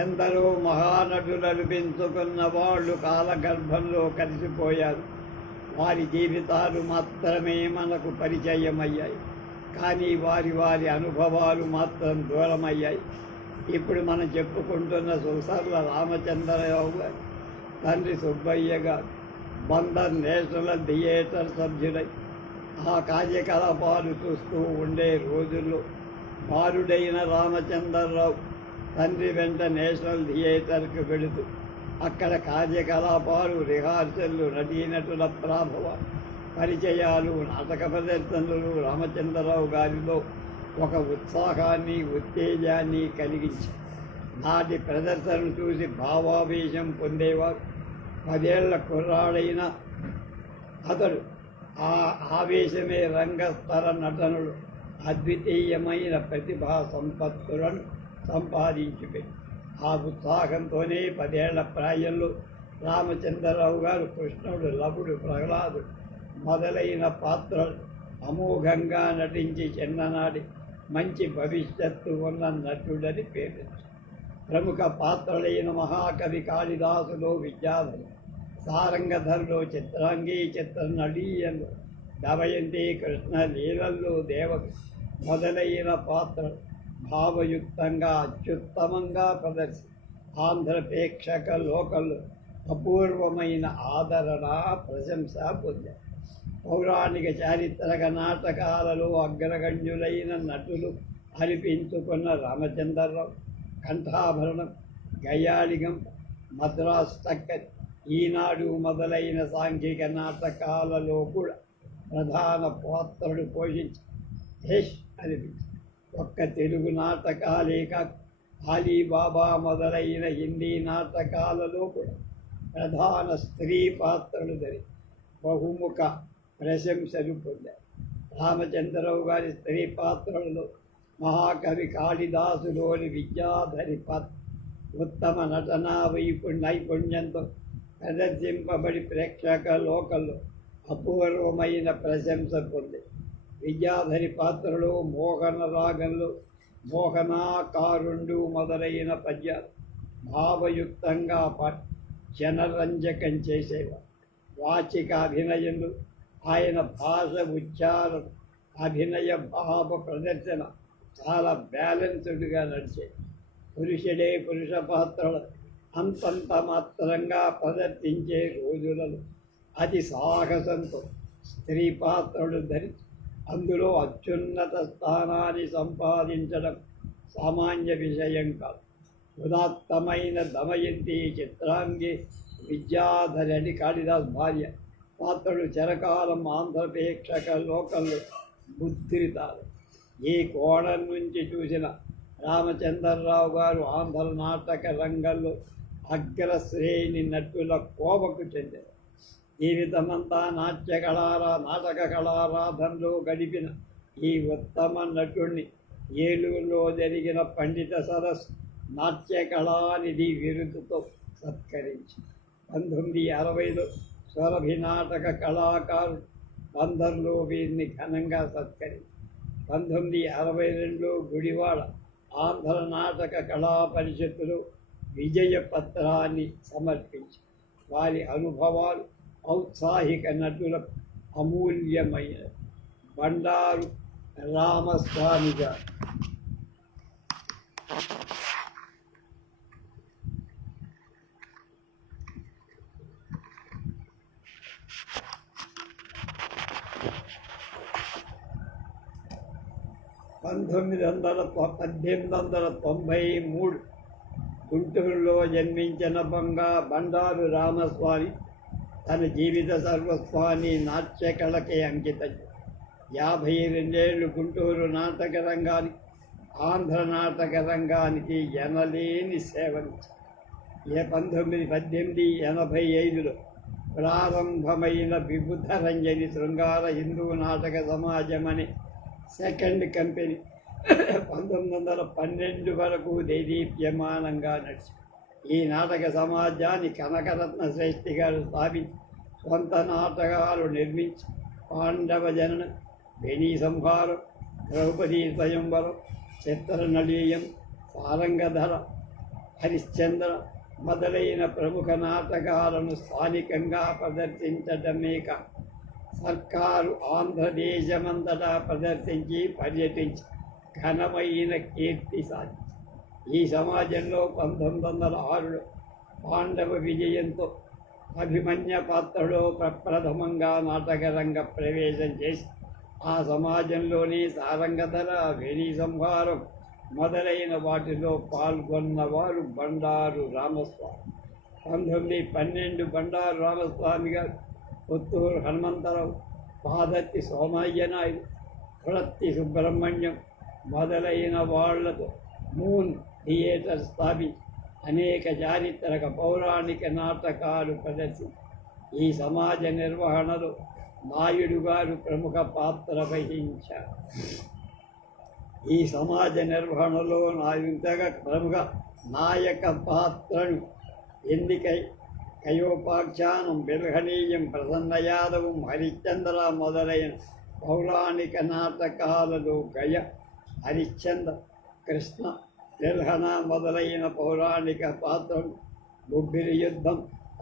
ఎందరో మహానటులు అనిపించుకున్న వాళ్ళు కాలగర్భంలో కలిసిపోయారు. వారి జీవితాలు మాత్రమే మనకు పరిచయమయ్యాయి, కానీ వారి వారి అనుభవాలు మాత్రం దూరమయ్యాయి. ఇప్పుడు మనం చెప్పుకుంటున్న సుసర్ల రామచంద్రరావు గారు తండ్రి సుబ్బయ్య గారు బందర్ నేషనల్ థియేటర్ సభ్యులై ఆ కార్యకలాపాలు చూస్తూ ఉండే రోజుల్లో బాలుడైన రామచంద్రరావు తండ్రి వెంట నేషనల్ థియేటర్కి వెళుతూ అక్కడ కార్యకలాపాలు, రిహార్సల్లు, నటీనటుల ప్రాభవ పరిచయాలు, నాటక ప్రదర్శనలు రామచంద్రరావు గారిలో ఒక ఉత్సాహాన్ని, ఉత్తేజాన్ని కలిగించి నాటి ప్రదర్శనను చూసి భావావేశం పొందేవారు. 10 ఏళ్ల కుర్రాడైన అతడు ఆ ఆవేశమే రంగస్థల నటనలు అద్వితీయమైన ప్రతిభా సంపత్తులను సంపాదించిపెట్టి ఆ ఉత్సాహంతోనే 10 ఏళ్ల ప్రాయంలో రామచంద్రరావు గారు కృష్ణుడు, లవుడు, ప్రహ్లాదుడు మొదలైన పాత్రలు అమోఘంగా నటించి చిన్ననాటి మంచి భవిష్యత్తు ఉన్న నటుడని పేరు. ప్రముఖ పాత్రలైన మహాకవి కాళిదాసులో విద్యాధరు, సారంగధరలో చిత్రాంగి, చిత్రనళీయంలో దమయంతి, కృష్ణ లీలల్లో దేవకి మొదలైన పాత్రలు భావయుక్తంగా అత్యుత్తమంగా ప్రదర్శి ఆంధ్ర ప్రేక్షక లోకల్లో అపూర్వమైన ఆదరణ, ప్రశంస పొందారు. పౌరాణిక చారిత్రక నాటకాలలో అగ్రగణ్యులైన నటులు అనిపించుకున్న రామచంద్రరావు కంఠాభరణం, గయాళిగం, మద్రాస్ టక్కరి, ఈనాడు మొదలైన సాంఘిక నాటకాలలో కూడా ప్రధాన పాత్రలు పోషించి హేష్ అనిపించి ఒక్క తెలుగు నాటకాలే కాక అలీబాబా మొదలైన హిందీ నాటకాలలో కూడా ప్రధాన స్త్రీ పాత్రలు ధరి బహుముఖ ప్రశంసలు పొందారు. రామచంద్రరావు గారి స్త్రీ పాత్రలలో మహాకవి కాళిదాసులోని విద్యాధరి పాత్ర ఉత్తమ నటనా నైపుణ్యంతో ప్రదర్శింపబడి ప్రేక్షక లోకల్లో అపూర్వమైన ప్రశంస పొంది విద్యాధరి పాత్రలో మోహన రాగంలో మోహనాకారుండు మొదలైన పద్యాలు భావయుక్తంగా పాటి జనరంజకం చేసేవారు. వాచిక అభినయంలో ఆయన భాష, ఉచ్చారణ, అభినయ భావ ప్రదర్శన చాలా బ్యాలెన్స్డ్గా నడిచేది. పురుషుడే పురుష పాత్రలు అంతంత మాత్రంగా ప్రదర్శించే రోజులలో అతి సాహసంతో స్త్రీ పాత్రలు ధరించి అందులో అత్యున్నత స్థానాన్ని సంపాదించడం సామాన్య విషయం కాదు. ఉదాత్తమైన దమయంతి, చిత్రాంగి, విద్యాధరి కాళిదాస్ భార్య పాత్రలు చిరకాలం ఆంధ్ర ప్రేక్షక లోకంలో ముద్రితారు. ఈ కోణం నుంచి చూసిన రామచంద్రరావు గారు ఆంధ్ర నాటక రంగంలో అగ్రశ్రేణి నటుల కోవకు చెందారు. జీవితమంతా నాటక కళారాధనలో గడిపిన ఈ ఉత్తమ నటుడిని ఏలూరులో జరిగిన పండిత సరస్సు నాట్య కళానిధి బిరుదుతో సత్కరించి 1960లో స్వరభినాటక కళాకారుడు బందర్లో వీరిని ఘనంగా సత్కరించి 1962లో గుడివాడ ఆంధ్ర నాటక కళా పరిషత్తులో విజయ పత్రాన్ని సమర్పించి వారి అనుభవాలు ఔత్సాహిక నటులకు అమూల్యమైన. బండారు రామస్వామి గారు పంతొమ్మిది 1893 గుంటూరులో జన్మించిన బండారు రామస్వామి తన జీవిత సర్వస్వాన్ని నాట్య కళకే అంకితం. 52 ఏళ్ళు గుంటూరు నాటక రంగానికి, ఆంధ్ర నాటక రంగానికి ఎనలేని సేవనిచ్చారు. 1885లో ప్రారంభమైన విబుధ రంజని శృంగార హిందూ నాటక సమాజం అనే సెకండ్ కంపెనీ 1912 వరకు దేదీప్యమానంగా నడిచి ఈ నాటక సమాజాన్ని కనకరత్న శ్రేష్ఠి గారు స్థాపించి సొంత నాటకాలు నిర్మించి పాండవ జననం, వేణీ సంహారం, ద్రౌపదీ స్వయంవరం, చిత్రనళీయం, సారంగధర, హరిశ్చంద్ర మొదలైన ప్రముఖ నాటకాలను స్థానికంగా ప్రదర్శించడమే కాక సర్కారు ఆంధ్రదేశమంతటా ప్రదర్శించి పర్యటించి ఘనమైన కీర్తి సాధించింది. ఈ సమాజంలో 1906లో పాండవ విజయంతో అభిమన్య పాత్రలో ప్రప్రథమంగా నాటకరంగ ప్రవేశం చేసి ఆ సమాజంలోని సారంగధర, వెలి సంహారం మొదలైన వాటిలో పాల్గొన్నవారు బండారు రామస్వామి. 1912 బండారు రామస్వామి గారు, పుత్తూరు హనుమంతరావు, పాదత్తి సోమయ్య నాయుడు, కురత్తి సుబ్రహ్మణ్యం మొదలైన వాళ్లతో మూన్ థియేటర్ స్థాపించి అనేక చారిత్రక పౌరాణిక నాటకాలు ప్రదర్శించి ఈ సమాజ నిర్వహణలో నాయుడు గారు ప్రముఖ పాత్ర వహించారు. ఈ సమాజ నిర్వహణలో ఇంతగా ప్రముఖ నాయక పాత్రను ఎన్నికై కయోపాఖ్యానం, బిల్హనీయం, ప్రసన్న యాదవం, హరిశ్చంద్ర మొదలైన పౌరాణిక నాటకాలలో గయ, హరిశ్చంద్ర, కృష్ణ, బిల్హణ మొదలైన పౌరాణిక పాత్రలు, బొబ్బిలి యుద్ధం,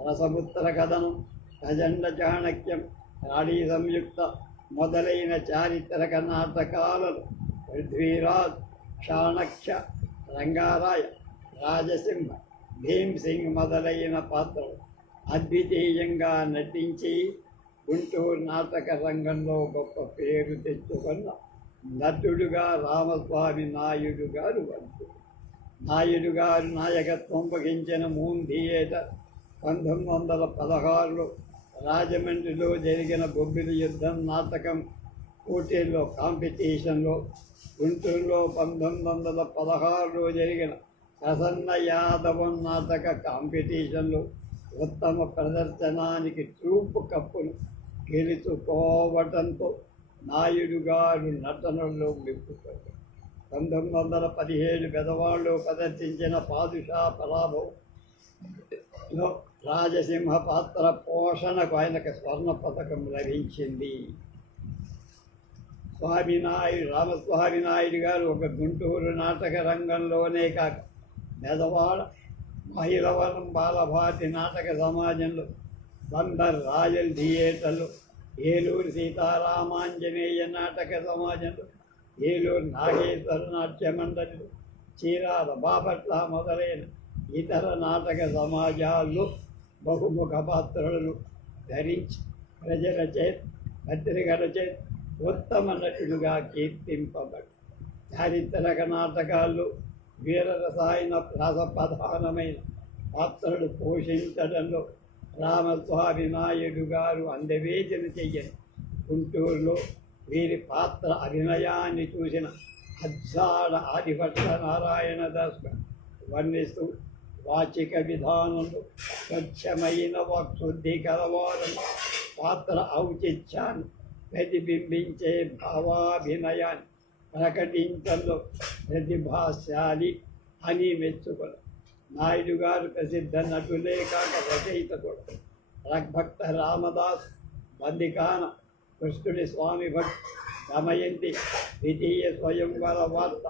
రసపుత్ర కథనం, ప్రచండ చాణక్యం, రాణీ సంయుక్త మొదలైన చారిత్రక నాటకాలను పృథ్వీరాజ్, చాణక్య, రంగారాయ, రాజసింహ, భీమ్సింగ్ మొదలైన పాత్రలు అద్వితీయంగా నటించి గుంటూరు నాటక రంగంలో గొప్ప పేరు తెచ్చుకున్న నటుడుగా రామస్వామి నాయుడు గారు వంతుడు. నాయుడు గారు నాయకత్వం వహించిన మూన్ థియేటర్ 1916లో రాజమండ్రిలో జరిగిన బొబ్బిలి యుద్ధం నాటకం పోటీల్లో కాంపిటీషన్లో, గుంటూరులో 1916లో జరిగిన ప్రసన్న యాదవం నాటక కాంపిటీషన్లో ఉత్తమ ప్రదర్శనానికి ట్రూప్ కప్పును గెలుచుకోవటంతో నాయుడు గారు నటనలో మెప్పుతారు. 1917 పెదవాళ్ళు ప్రదర్శించిన పాదుషా పరాభవంలో రాజసింహ పాత్ర పోషణకు ఆయనకు స్వర్ణ పథకం లభించింది. రామస్వామి నాయుడు గారు ఒక గుంటూరు నాటక రంగంలోనే కాక పెదవాడ, మహిళవరం, బాలభారతి నాటక సమాజంలో, బందర్ రాయల్ థియేటర్లు, ఏలూరు సీతారామాంజనేయ నాటక సమాజంలో, ఏలూరు నాగేశ్వర నాట్య మండలిలో, చీరాల బాపట్ల మొదలైన ఇతర నాటక సమాజాల్లో బహుముఖ పాత్రలను ధరించి ప్రజల చేత, పత్రికల చేత ఉత్తమ నటుడుగా కీర్తింపబడి చారిత్రక నాటకాల్లో వీర రసాయన ప్రధానమైన పాత్రలు పోషించడంలో రామస్వామి నాయుడు గారు అందవేదన చెయ్యని గుంటూరులో వీరి పాత్ర అభినయాన్ని చూసిన అజ్జాడ ఆదిభట్ల నారాయణ దాస్ వర్ణిస్తూ వాచిక విధానంలో స్వచ్ఛమైన వాక్శుద్ధి కలవాలని పాత్ర ఔచిత్యాన్ని ప్రతిబింబించే భావాభినయాన్ని ప్రకటించడంలో ప్రతిభాశాలి అని మెచ్చుకున్నారు. నాయుడు గారు ప్రసిద్ధ నటులే కాక రచయిత కూడా. రగ్భక్త రామదాస్, బందికాన, కృష్ణుడి స్వామి భక్తి, దమయంతి, ద్వితీయ స్వయంవర వార్త,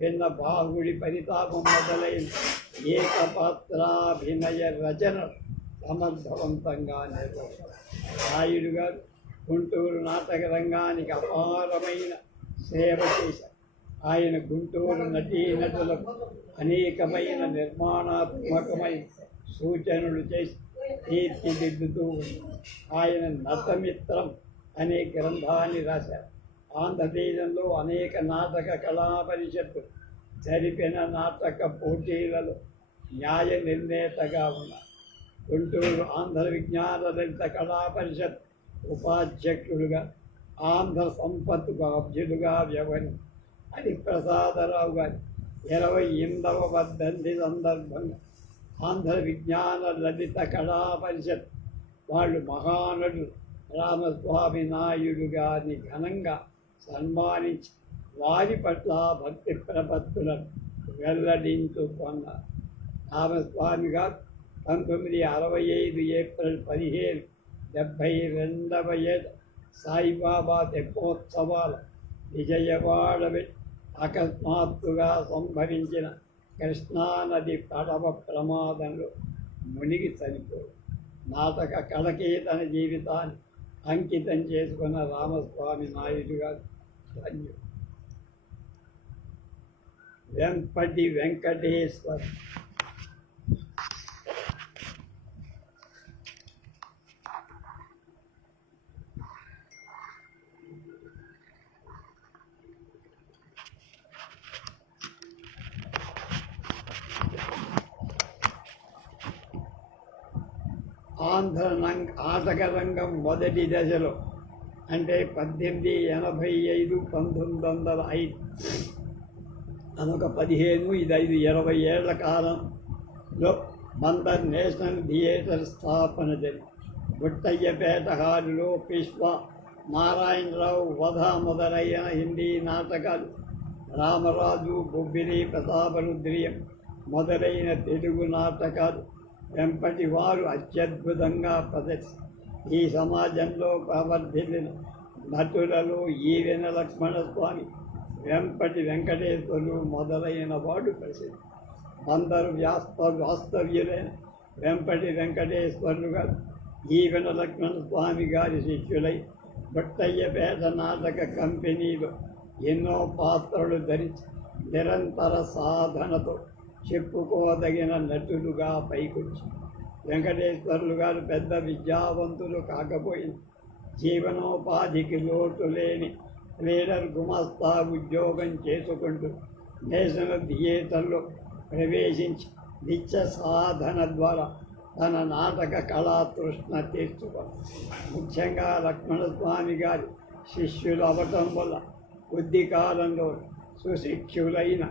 పిన్న బాహుడి పరితాపం మొదలైన ఏకపాత్రాభినయ రచన సమర్థవంతంగా నిర్వహించారు. నాయుడు గారు గుంటూరు నాటక రంగానికి అపారమైన సేవ చేశారు. ఆయన గుంటూరు నటీనటులకు అనేకమైన నిర్మాణాత్మకమైన సూచనలు చేసి తీర్చిదిద్దుతూ ఆయన నటమిత్రం అనే గ్రంథాన్ని రాశారు. ఆంధ్రదేశంలో అనేక నాటక కళా పరిషత్తు జరిపిన నాటక పోటీలలో న్యాయ నిర్ణేతగా ఉన్నారు. గుంటూరు ఆంధ్ర విజ్ఞాన లలిత కళా పరిషత్ ఉపాధ్యక్షుడుగా, ఆంధ్ర సంపత్తుకు అభ్యులుగా వ్యవహరించి హరిప్రసాదరావు గారి 28వ వర్ధంతి సందర్భంగా ఆంధ్ర విజ్ఞాన లలిత కళా పరిషత్ వాళ్ళు మహానటుడు రామస్వామి నాయుడు గారిని ఘనంగా సన్మానించి వారి పట్ల భక్తి ప్రపత్తులను వెల్లడించుకున్నారు. రామస్వామి గారు 1965 ఏప్రిల్ 17, 72వ ఏట సాయిబాబా తెప్పోత్సవాల విజయవాడ అకస్మాత్తుగా సంభవించిన కృష్ణానది పడవ ప్రమాదంలో మునిగి చనిపోయి నాటక కళకే తన జీవితాన్ని అంకితం చేసుకున్న రామస్వామి నాయుడు గారు ధన్యుడు. వెంపటి వెంకటేశ్వర్ ఆటక రంగం మొదటి దశలో అంటే 1885 1905 అదొక 15 ఇది 20 ఏళ్ల కాలంలో మందర్ నేషనల్ థియేటర్ స్థాపన జరిగింది. గుట్టయ్యపేట హాలులో పిష్వ నారాయణరావు వధ మొదలైన హిందీ నాటకాలు, రామరాజు బొబ్బిలి ప్రతాపరుద్రియం మొదలైన తెలుగు నాటకాలు వెంపటి వారు అత్యద్భుతంగా ఈ సమాజంలో ప్రవర్తిల్లిన నటులలో ఈవెన లక్ష్మణస్వామి, వెంపటి వెంకటేశ్వరులు మొదలైన వాడు ప్రసిద్ధి. అందరూ వాస్తవ్యులైన వెంపటి వెంకటేశ్వరులు గారు ఈవెన లక్ష్మణస్వామి గారి శిష్యులై గుట్టయ్యపేట నాటక కంపెనీలో ఎన్నో పాత్రలు ధరించి నిరంతర సాధనతో చెప్పుకోదగిన నటులుగా పైకొచ్చి వెంకటేశ్వరులు గారు పెద్ద విద్యావంతులు కాకపోయిన జీవనోపాధికి లోటు లేని లీడర్ గుమస్తా ఉద్యోగం చేసుకుంటూ నేషనల్ థియేటర్లో ప్రవేశించి నిత్య సాధన ద్వారా తన నాటక కళా తృష్ణ తీర్చుకుని ముఖ్యంగా లక్ష్మణస్వామి గారి శిష్యులు అవ్వటం వల్ల కొద్ది కాలంలో సుశిక్షితులైన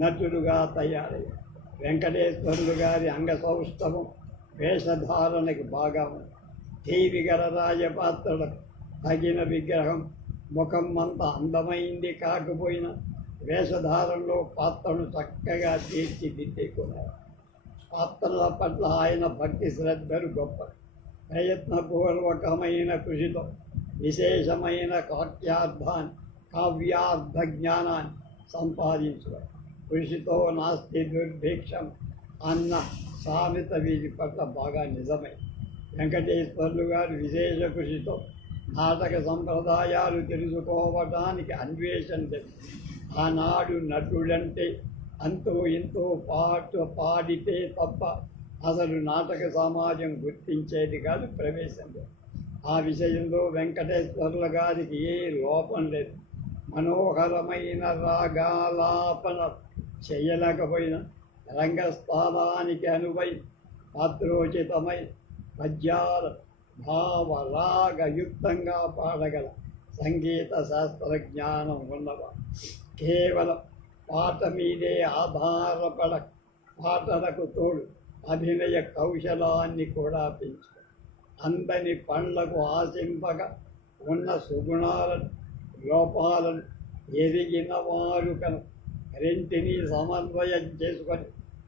నటులుగా తయారయ్యారు. వెంకటేశ్వరులు గారి అంగసౌష్ఠవం వేషధారణకి బాగా ఉంది. టీవి గల రాజపాత్రలకు తగిన విగ్రహం, ముఖం అంత అందమైంది కాకపోయినా వేషధారణలో పాత్రను చక్కగా తీర్చిదిద్దుకున్నారు. పాత్రల పట్ల ఆయన భక్తి శ్రద్ధలు గొప్ప. ప్రయత్నపూర్వకమైన కృషితో విశేషమైన కావ్యార్థ జ్ఞానాన్ని సంపాదించుతారు. కృషితో నాస్తి దుర్భిక్షం అన్న సామెత వీరి పట్ల బాగా నిజమై వెంకటేశ్వర్లు గారు విశేష కృషితో నాటక సంప్రదాయాలు తెలుసుకోవటానికి అన్వేషణ జరిగింది. ఆనాడు నటుడంటే అంతో ఇంతో పాడితే తప్ప అసలు నాటక సమాజం గుర్తించేది కాదు, ప్రవేశంలో. ఆ విషయంలో వెంకటేశ్వర్ల గారికి ఏ లోపం లేదు. మనోహరమైన రాగాలాపన చేయలేకపోయినా రంగస్థానానికి అనువై పాత్రోచితమై పద్యాల భావరాగయుక్తంగా పాడగల సంగీత శాస్త్రజ్ఞానం ఉన్నవాడు. కేవలం పాట మీదే ఆధారపడ పాటలకు తోడు అభినయ కౌశలాన్ని కూడా పెంచు అందని పండ్లకు ఆశింపగా ఉన్న సుగుణాలను లోపాలను ఎరిగిన వారు కనుక రెంటిని సమన్వయం చేసుకొని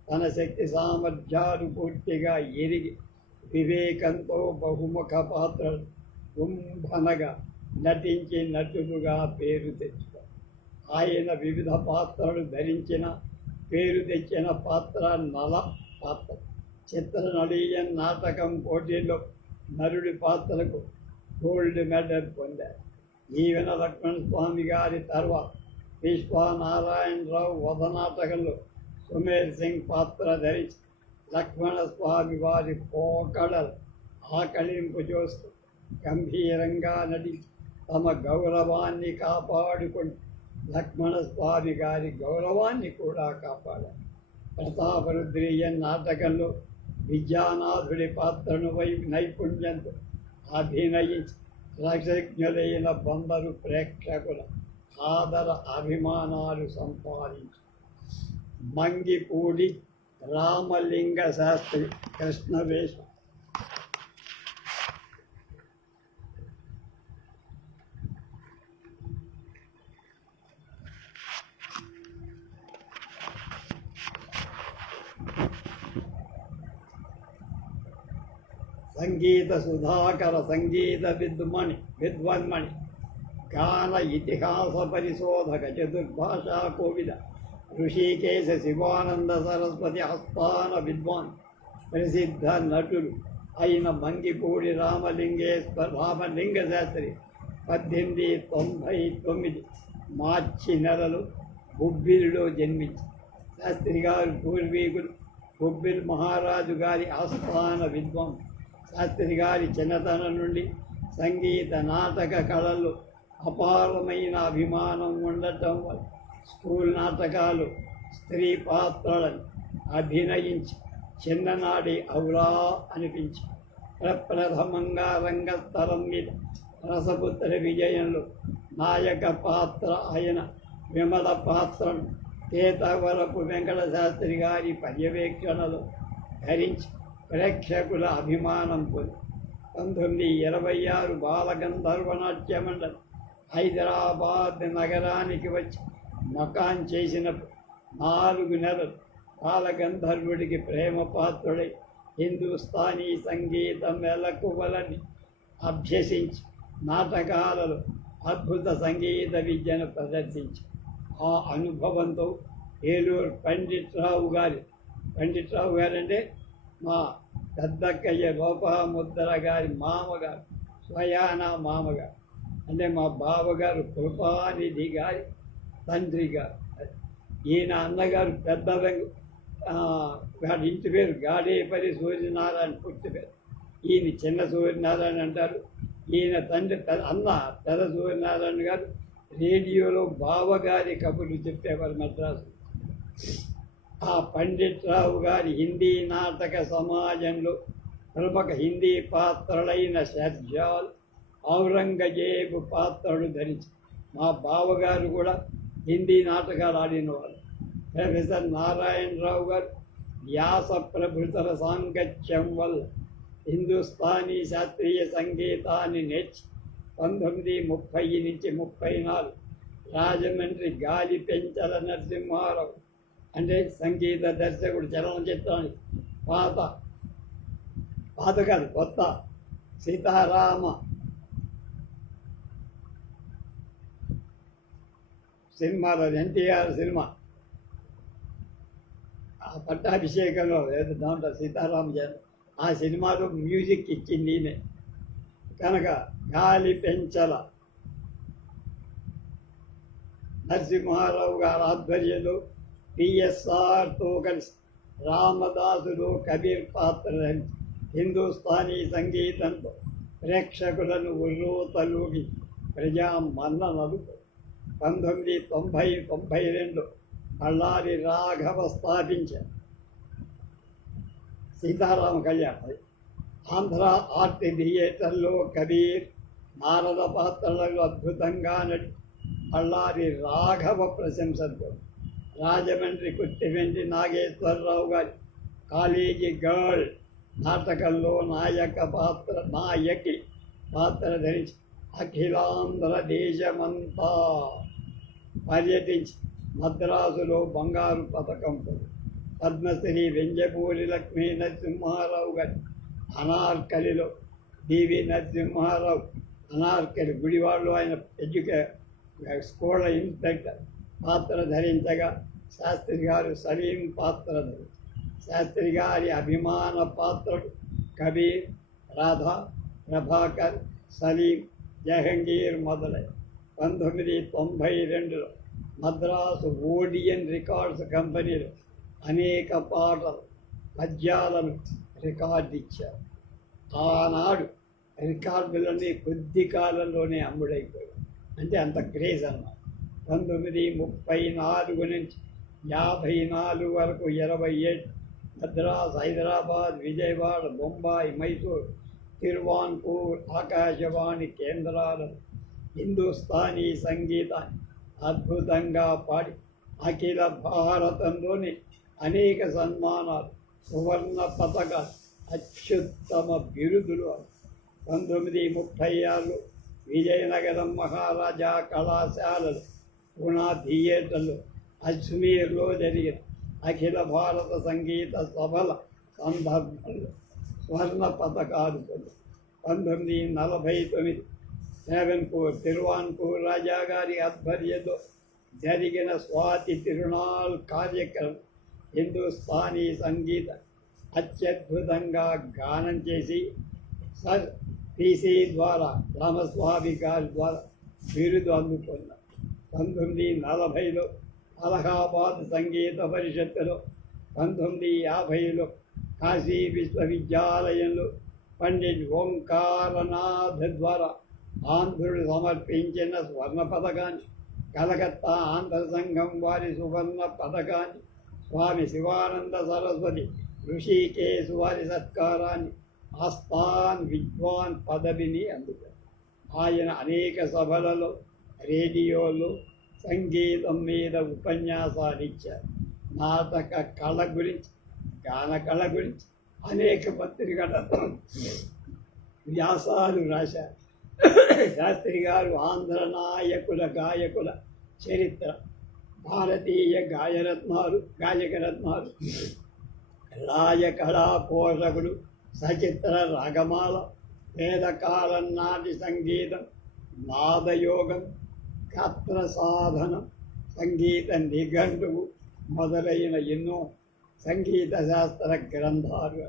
తన శక్తి సామర్థ్యాలు పూర్తిగా ఎరిగి వివేకంతో బహుముఖ పాత్రలు గుంభనగా నటించి నటులుగా పేరు తెచ్చుతారు. ఆయన వివిధ పాత్రలు ధరించిన పేరు తెచ్చిన పాత్ర నల పాత్ర. చిత్రనళీయన్ నాటకం పోటీల్లో నరుడి పాత్రకు గోల్డ్ మెడల్ పొందారు. ఈవెన లక్ష్మణస్వామి గారి తర్వాత విశ్వనారాయణరావు వధ నాటకంలో సుమేర్ సింగ్ పాత్ర ధరించి లక్ష్మణస్వామి వారి పోకడలు ఆకలింపు చూస్తూ గంభీరంగా నటించి తమ గౌరవాన్ని కాపాడుకుంటూ లక్ష్మణస్వామి గారి గౌరవాన్ని కూడా కాపాడారు. ప్రతాపరుద్రీయన్ నాటకంలో విద్యానాథుడి పాత్రను నైపుణ్యంతో అభినయించి రసజ్ఞులైన బందరు ప్రేక్షకుల ఆదర అభిమానాలు సంపాదించు. మంగిపూడి రామలింగ శాస్త్రి కృష్ణవేషం. సంగీత సుధాకర సంగీత విద్వన్మణి గాన ఇతిహాస పరిశోధక చతుర్భాషా కోవిద ఋషికేశ శివానంద సరస్వతి ఆస్థాన విద్వాన్ ప్రసిద్ధ నటులు అయిన మంగిపూడి రామలింగ శాస్త్రి 1899 మార్చి నెలలో బొబ్బిలిలో జన్మించి శాస్త్రి గారు పూర్వీకులు బొబ్బిలి మహారాజు గారి ఆస్థాన విద్వాన్. శాస్త్రి గారి చిన్నతనం నుండి సంగీత నాటక కళల్లో అపారమైన అభిమానం ఉండటం వల్ల స్కూల్ నాటకాలు స్త్రీ పాత్రలను అభినయించి చిన్ననాడి ఔరా అనిపించి ప్రప్రథమంగా రంగస్థలం మీద రసపుత్ర విజయంలో నాయక పాత్ర అయిన విమల పాత్రను కేతవరపు వెంకట శాస్త్రి గారి పర్యవేక్షణలో ధరించి ప్రేక్షకుల అభిమానం పొంది 1926 బాలగంధర్వ నాట్య మండలి హైదరాబాద్ నగరానికి వచ్చి మకాన్ చేసినప్పుడు 4 నెలలు బాలగంధర్వుడికి ప్రేమ పాత్రుడై హిందుస్థానీ సంగీతం మెలకువలని అభ్యసించి నాటకాలలో అద్భుత సంగీత విద్యను ప్రదర్శించి ఆ అనుభవంతో ఏలూరు పండిట్రావు గారు అంటే మా పెద్దక్కయ్య లోపముద్ర గారి మామగారు, స్వయాన మామగారు, అంటే మా బావగారు కృపానిధి గారి తండ్రి గారు. ఈయన అన్నగారు పెద్ద వాడి ఇంటి పేరు గాడేపల్లి సూర్యనారాయణ పుట్టి పేరు. ఈయన చిన్న సూర్యనారాయణ అంటారు. ఈయన తండ్రి అన్న పెద్ద సూర్యనారాయణ గారు రేడియోలో బావగారి కబుర్లు చెప్పేవారు మద్రాసు. ఆ పండిట్రావు గారి హిందీ నాటక సమాజంలో ప్రముఖ హిందీ పాత్రలైన షర్జాల్, ఔరంగజేబు పాత్రలు ధరించి మా బావగారు కూడా హిందీ నాటకాలు ఆడినవారు. ప్రొఫెసర్ నారాయణరావు గారు వ్యాస ప్రభృతుల సాంగత్యం వల్ల హిందుస్థానీ శాస్త్రీయ సంగీతాన్ని నేర్చి 1930 నుంచి 34 రాజమండ్రి గాలి పెంచల నరసింహారావు అంటే సంగీత దర్శకుడు చలనచిత్రానికి పాత కాదు కొత్త సీతారామ సినిమాలో ఎన్టీఆర్ సినిమా ఆ పట్టాభిషేకంలో దాంట్లో సీతారామ జనం ఆ సినిమాలో మ్యూజిక్ ఇచ్చింది ఈయనే. కనుక గాలి పెంచల నరసింహారావు గారి ఆధ్వర్యంలో పిఎస్ఆర్తో కలిసి రామదాసులు కబీర్ పాత్రలని హిందుస్థానీ సంగీతంతో ప్రేక్షకులను ఉర్రూతలూగి ప్రజా మన్ననలు 1992 బళ్ళారి రాఘవ స్థాపించారు సీతారామ కళ్యాణం. ఆంధ్ర ఆర్ట్ థియేటర్లో కబీర్ నారద పాత్రలకు అద్భుతంగా నటి బళ్ళారి రాఘవ ప్రశంసతో రాజమండ్రి కుట్టివెంటి నాగేశ్వరరావు గారి కాలేజీ గర్ల్ నాటకంలో నాయకి పాత్ర ధరించి అఖిలాంధ్ర దేశమంతా పర్యటించి మద్రాసులో బంగారు పథకం పొంది పద్మశ్రీ వెంజపూరి లక్ష్మీ నరసింహారావు గారి అనార్కలిలో డివి నరసింహారావు అనార్కలి గుడివాడలో ఆయన స్కూళ్ళ ఇన్స్పెక్టర్ పాత్ర ధరించగా శాస్త్రి గారు సలీం పాత్ర ధరించి శాస్త్రి గారి అభిమాన పాత్రలు కబీర్, రాధా, ప్రభాకర్, సలీం, జహంగీర్ మొదలై 1992లో మద్రాసు ఓడియన్ రికార్డ్స్ కంపెనీలో అనేక పాటలు పద్యాలను రికార్డిచ్చారు. ఆనాడు రికార్డులన్నీ కొద్ది కాలంలోనే అమ్ముడైపోయాయి. అంటే అంత క్రేజ్ అన్నమాట. 1934 నుంచి 54 వరకు 27 మద్రాస్, హైదరాబాద్, విజయవాడ, బొంబాయి, మైసూర్, తిరువాన్పూర్ ఆకాశవాణి కేంద్రాలను హిందుస్థానీ సంగీతాన్ని అద్భుతంగా పాడి అఖిల భారతంలోని అనేక సన్మానాలు, సువర్ణ పథకాలు, అత్యుత్తమ బిరుదులు. 1936లో విజయనగరం మహారాజా కళాశాలలు, పునా థియేటర్లు, అజ్మీర్లో జరిగిన అఖిల భారత సంగీత సభల సందర్భంలో స్వర్ణ పథకాలు పొంది 1949 తిరువాన్పూర్ రాజా గారి ఆధ్వర్యంలో జరిగిన స్వాతి తిరునాల్ కార్యక్రమం హిందుస్థానీ సంగీత అత్యద్భుతంగా గానం చేసి సర్ పిసి ద్వారా రామస్వామి గారి ద్వారా బిరుదు అందుకున్నారు. 1940లో అలహాబాద్ సంగీత పరిషత్తులో, 1950లో కాశీ విశ్వవిద్యాలయంలో పండిట్ ఓంకారనాథ్ ద్వారా ఆంధ్రుడు సమర్పించిన స్వర్ణ పథకాన్ని, కలకత్తా ఆంధ్ర సంఘం వారి సువర్ణ పథకాన్ని, స్వామి శివానంద సరస్వతి ఋషికేశ్ వారి సత్కారాన్ని, ఆస్థాన్ విద్వాన్ పదవిని అందుకున్నారు. ఆయన అనేక సభలలో, రేడియోలో సంగీతం మీద ఉపన్యాసాలు ఇచ్చారు. నాటక కళ గురించి, గాన కళ గురించి అనేక పత్రికలతో వ్యాసాలు రాశారు. శాస్త్రి గారు ఆంధ్ర నాయకుల గాయకుల చరిత్ర, భారతీయ గాయకరత్నాలు, రాయ కళా పోషకుడు, సచిత్ర రాగమాల, వేదకాలం నాటి సంగీతం, నాదయోగం, కత్ర సాధనం, సంగీత నిఘంటువు మొదలైన ఎన్నో సంగీత శాస్త్ర గ్రంథాలు.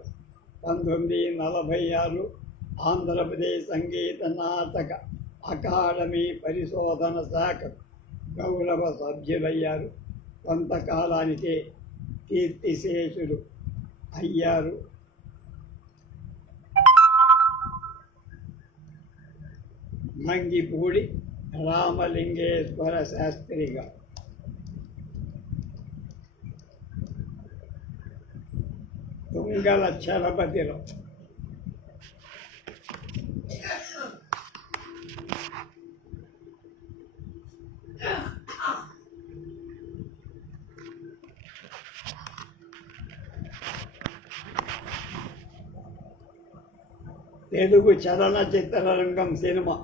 1946 ఆంధ్రప్రదేశ్ సంగీత నాటక అకాడమీ పరిశోధన శాఖ గౌరవ సభ్యులయ్యారు. కొంతకాలానికే కీర్తిశేషులు అయ్యారు. మంగిపూడి రామలింగేశ్వర శాస్త్రిగా తుంగల చలపతిలో తెలుగు చలనచిత్ర రంగం సినిమా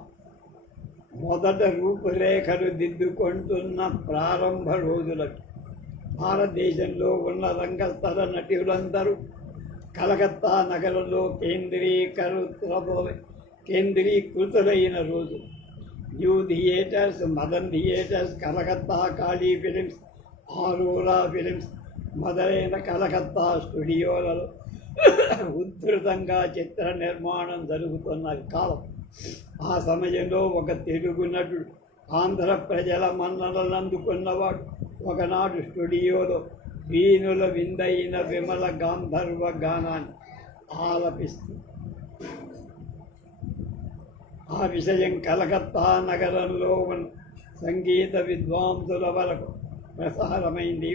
మొదట రూపురేఖలు దిద్దుకుంటున్న ప్రారంభ రోజులకు భారతదేశంలో ఉన్న రంగస్థల నటులందరూ కలకత్తా నగరంలో కేంద్రీకృతులైన రోజు. New Theatres, Madan Theatres, Calcutta Kali Films, Aurora Films మొదలైన కలకత్తా స్టూడియోలలో ఉధృతంగా చిత్ర నిర్మాణం జరుగుతున్న కాలం. ఆ సమయంలో ఒక తెలుగు నటుడు, ఆంధ్ర ప్రజల మన్ననలు అందుకున్నవాడు, ఒకనాడు స్టూడియోలో వీణుల విందైన విమల గాంధర్వ గానాన్ని ఆలపిస్తూ ఆ విషయం కలకత్తా నగరంలో ఉన్న సంగీత విద్వాంసుల వరకు ప్రచారమైంది.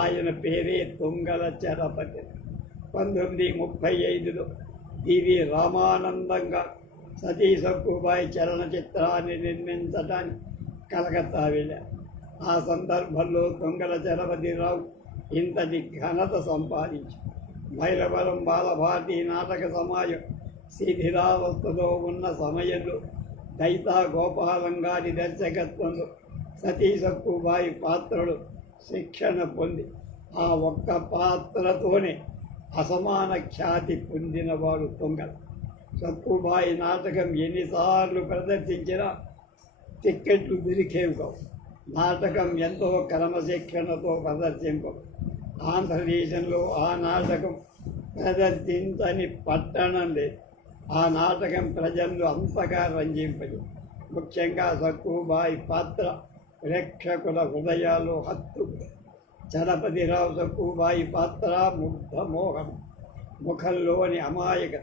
ఆయన పేరే తుంగల చలపతి. 1935లో దివి రామానందంగా సతీ సక్కుబాయి చలనచిత్రాన్ని నిర్మించడానికి కలకత్తా వెళ్ళారు. ఆ సందర్భంలో తుంగల చలపతిరావు ఇంతటి ఘనత సంపాదించి మైలవరం బాలభారతి నాటక సమాజం శిథిలావస్థలో ఉన్న సమయంలో దైతా గోపాలం గారి దర్శకత్వంలో సతీ సక్కుబాయి పాత్రలు శిక్షణ పొంది ఆ ఒక్క పాత్రతోనే అసమాన ఖ్యాతి పొందినవాడు తుంగల. సక్కుబాయి నాటకం ఎన్నిసార్లు ప్రదర్శించినా టిక్కెట్లు దొరికేవి కావు. నాటకం ఎంతో క్రమశిక్షణతో ప్రదర్శింపవు. ఆంధ్రదేశంలో ఆ నాటకం ప్రదర్శించని పట్టణం లేదు. ఆ నాటకం ప్రజలను అంతగా రంజింపదు. ముఖ్యంగా సక్కుబాయి పాత్ర ప్రేక్షకుల హృదయాల్లో హత్తుకు. చలపతిరావు సక్కుబాయి పాత్ర ముగ్ధమోహం, ముఖంలోని అమాయక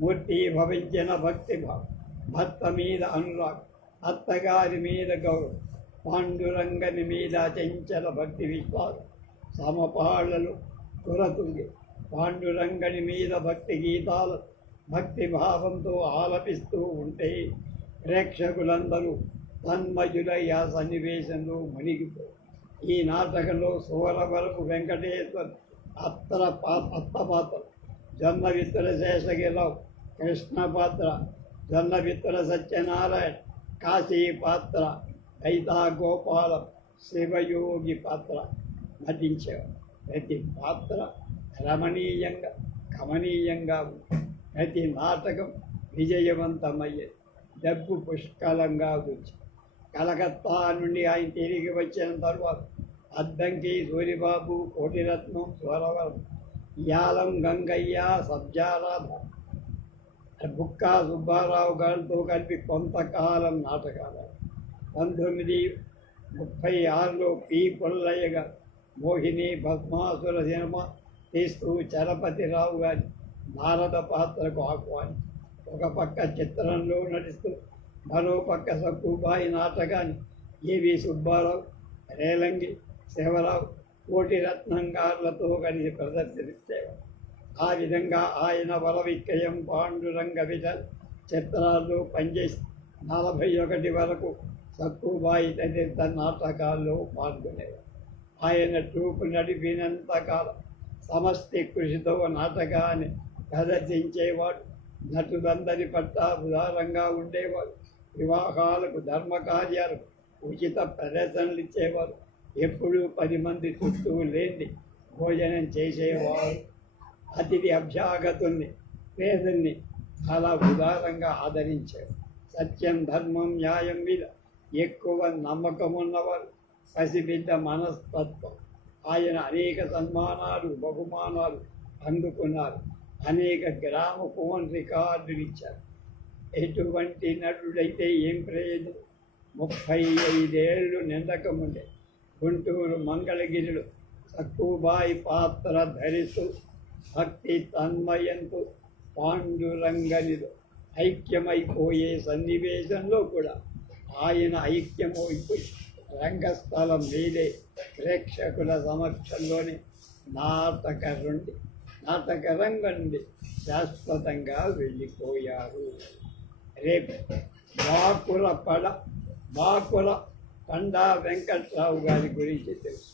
మూర్తి భవించిన భక్తిభావం, భర్త మీద అనురాగం, అత్తగారి మీద గౌరవం, పాండురంగని మీద చంచల భక్తి విశ్వాసం, సమపాళ్లలో కురతుంగి పాండురంగని మీద భక్తి గీతాలు భక్తిభావంతో ఆలపిస్తూ ఉంటే ప్రేక్షకులందరూ తన్మయులై ఆ సన్నివేశంలో మునిగిపోయి. ఈ నాటకంలో సువరవరపు వెంకటేశ్వర్ అత్త పాత్ర, జొన్నవిత్తుల శేషగిరిరావు కృష్ణ పాత్ర, జొన్నవిత్తుల సత్యనారాయణ కాశీ పాత్ర, దైతా గోపాలం శివయోగి పాత్ర నటించేవారు. ప్రతి పాత్ర రమణీయంగా కమనీయంగా ఉంది. ప్రతి నాటకం విజయవంతమయ్యేది. డబ్బు పుష్కలంగా వచ్చి కలకత్తా నుండి ఆయన తిరిగి వచ్చిన తరువాత అద్దంకి సూరిబాబు, కోటిరత్నం, స్వరవరం, యాలం గంగయ్య, సబ్జారాధ, బుక్కా సుబ్బారావు గారితో కలిపి కొంతకాలం నాటకాలు. 1936లో పి. పుల్లయ్య గారు మోహిని, భస్మాసుర సినిమా తీస్తూ చలపతిరావు గారి నారద పాత్రకు ఆహ్వాని ఒక పక్క చిత్రంలో నటిస్తూ మరో పక్క సక్కుబాయి నాటకాన్ని ఏవి సుబ్బారావు, రేలంగి, శివరావు, కోటిరత్నం గారులతో కలిసి ప్రదర్శించేవారు. ఆ విధంగా ఆయన వరవిక్రయం, పాండురంగ విఠల్ చిత్రాల్లో పనిచేసి 41 వరకు సక్కుబాయి తదితర నాటకాల్లో పాల్గొనేవారు. ఆయన ట్రూపు నడిపినంతకాలం సమష్టి కృషితో నాటకాన్ని ప్రదర్శించేవాడు. నటులందరి పట్ల ఉదారంగా ఉండేవాడు. వివాహాలకు, ధర్మకార్యాలకు ఉచిత ప్రదర్శనలు ఇచ్చేవారు. ఎప్పుడూ 10 మంది చుట్టూ లేని భోజనం చేసేవారు. అతిథి అభ్యాగతుల్ని, పేదల్ని చాలా ఉదారంగా ఆదరించారు. సత్యం, ధర్మం, న్యాయం మీద ఎక్కువ నమ్మకం ఉన్నవారు. పసిబిడ్డ మనస్తత్వం. ఆయన అనేక సన్మానాలు, బహుమానాలు అందుకున్నారు. అనేక గ్రామఫోన్ రికార్డులు ఇచ్చారు. ఎటువంటి నటుడైతే ఏం ప్రయోజనం? 35 ఏళ్ళు నిండకముందే గుంటూరు మంగళగిరిలో సక్కుబాయి పాత్ర ధరిస్తూ భక్తి తన్మయంతో పాండురంగనిలో ఐక్యమైపోయే సన్నివేశంలో కూడా ఆయన ఐక్యమైపోయి రంగస్థలం మీదే ప్రేక్షకుల సమక్షంలోనే నాటకరంగం నుండి శాశ్వతంగా వెళ్ళిపోయారు. రేపు బాకుల పండా వెంకట్రావు గారి గురించి తెలుసు.